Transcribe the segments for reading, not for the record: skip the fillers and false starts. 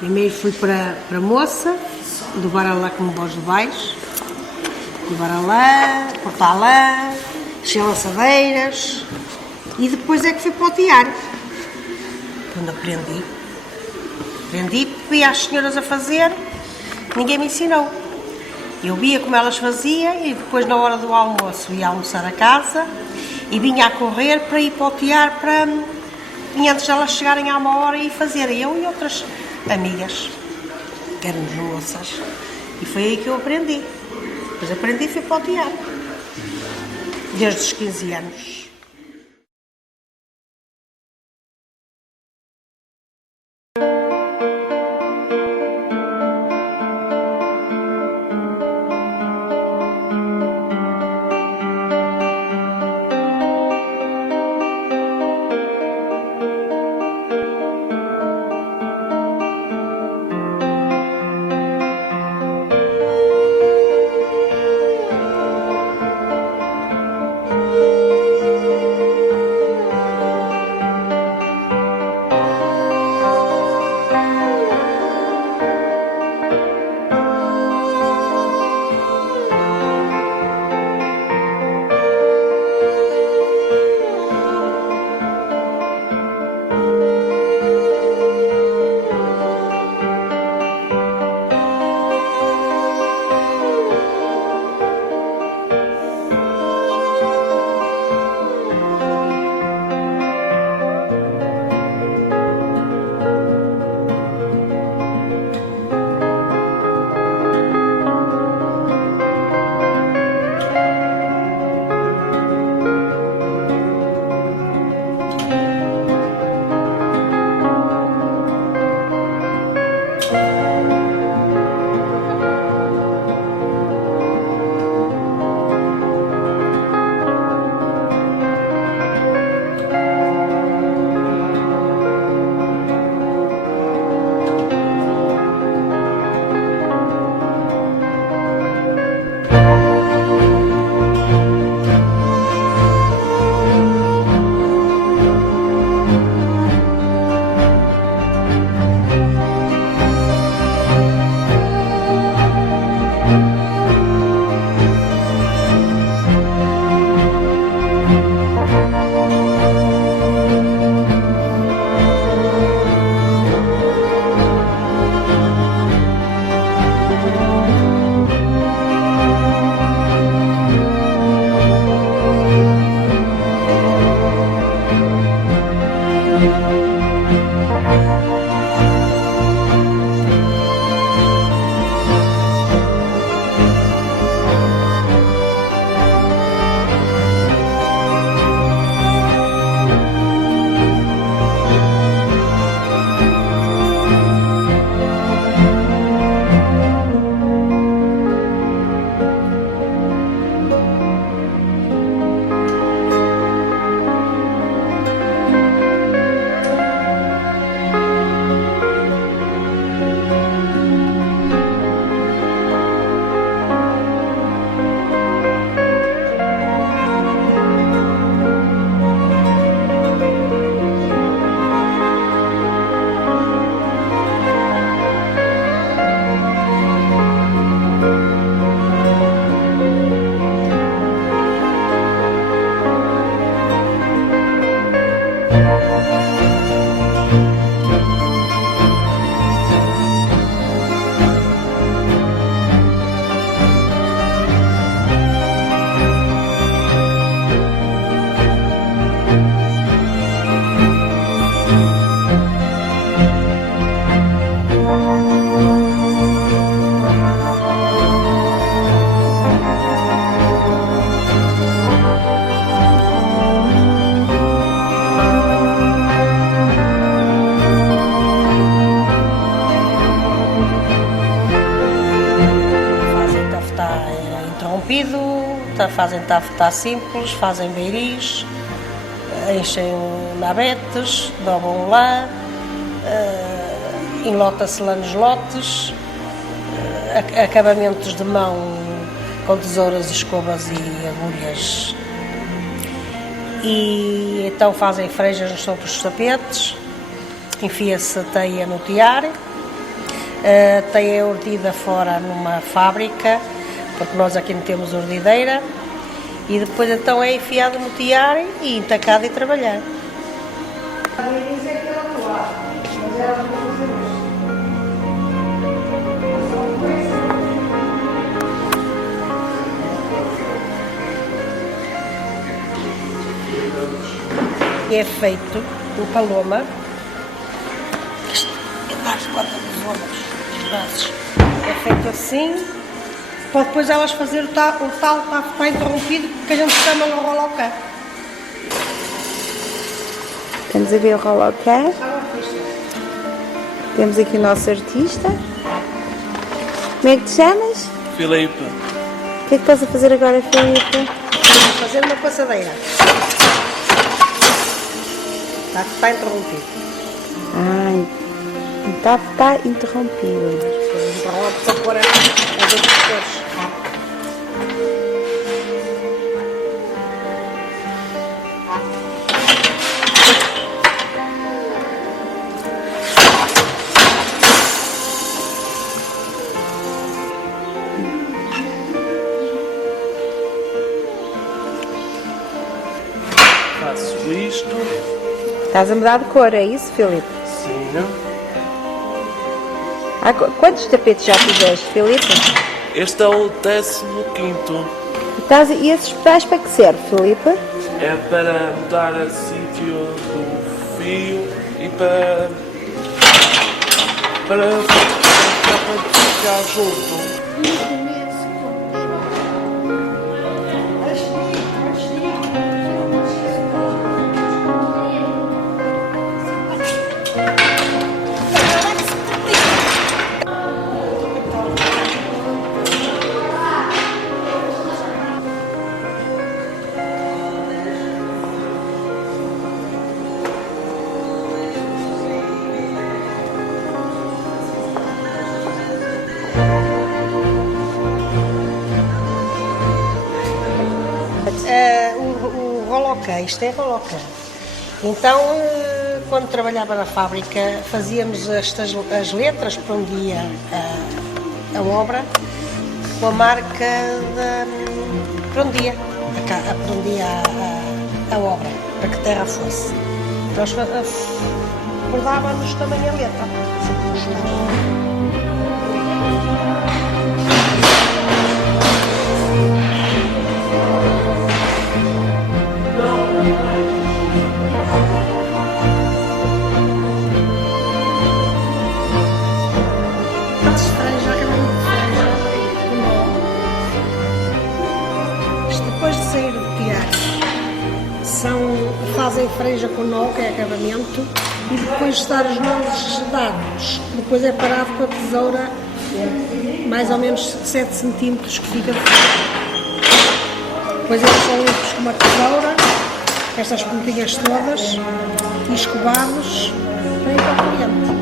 Primeiro fui para a moça, levar a lã como vós levais, levar a lã, cortar a lã, encher laçadeiras e depois é que fui para o tiar. Quando aprendi, via as senhoras a fazer, ninguém me ensinou. Eu via como elas faziam e depois na hora do almoço ia almoçar a casa e vinha a correr para ir para o tiar e antes de elas chegarem à uma hora e fazer, eu e outras amigas, que éramos moças. E foi aí que eu aprendi. Depois aprendi e fui para o tiar. Desde os 15 anos. Fazem tafetá simples, fazem beiris, enchem navetes, dobram lã, enlota-se lã nos lotes, acabamentos de mão com tesouras, escovas e agulhas. E então fazem frejas nos sopros dos tapetes, enfia-se a teia no tiare. A teia é urdida fora numa fábrica, porque nós aqui não temos urdideira, e depois então é enfiado no tiare e entacado e trabalhar. É feito o paloma. É feito assim, para depois elas fazer o tal está interrompido, porque a gente chama no rolocã. Estamos a ver o rolocã. Temos aqui o nosso artista. Como é que te chamas? Filipe. O que é que estás a fazer agora, Filipe? Vou fazer uma passadeira. Está interrompido. Ai, está interrompido. Depois para pôr as outras cores. Faço isto. Estás a mudar de cor, é isso, Filipe? Sim. Quantos tapetes já fizeste, Filipe? Este é o 15º. E esses para que serve, Filipe? É para mudar o sítio do fio e para ficar junto. O rolocã, isto é rolocã. Então, quando trabalhava na fábrica, fazíamos as letras para onde ia a obra, com a marca para onde ia, para onde ia a obra, para que terra fosse. Nós bordávamos também a letra. Depois de sair do tiare, fazem franja com nó, que é acabamento, e depois de estar os nós dados, depois é parado com a tesoura, mais ou menos 7 cm que fica de fora. Depois eles são limpos com uma tesoura, estas pontinhas todas, e escovados para ir para o cliente.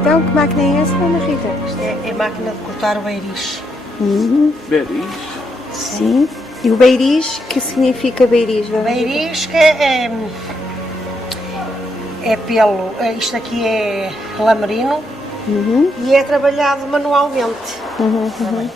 Então, que máquina é essa, Dona Rita? Isto é máquina de cortar o beiriz. Beris? Sim. E o beiriz, que significa beiriz? Dona Rita? Beiriz que é pelo. Isto aqui é lamerino e é trabalhado manualmente. Tá bem?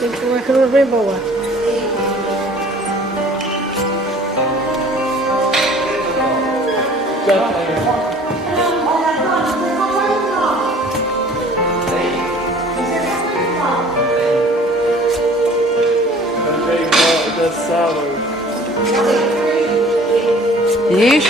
Tem que ter uma cama bem boa. Da sala. Diz?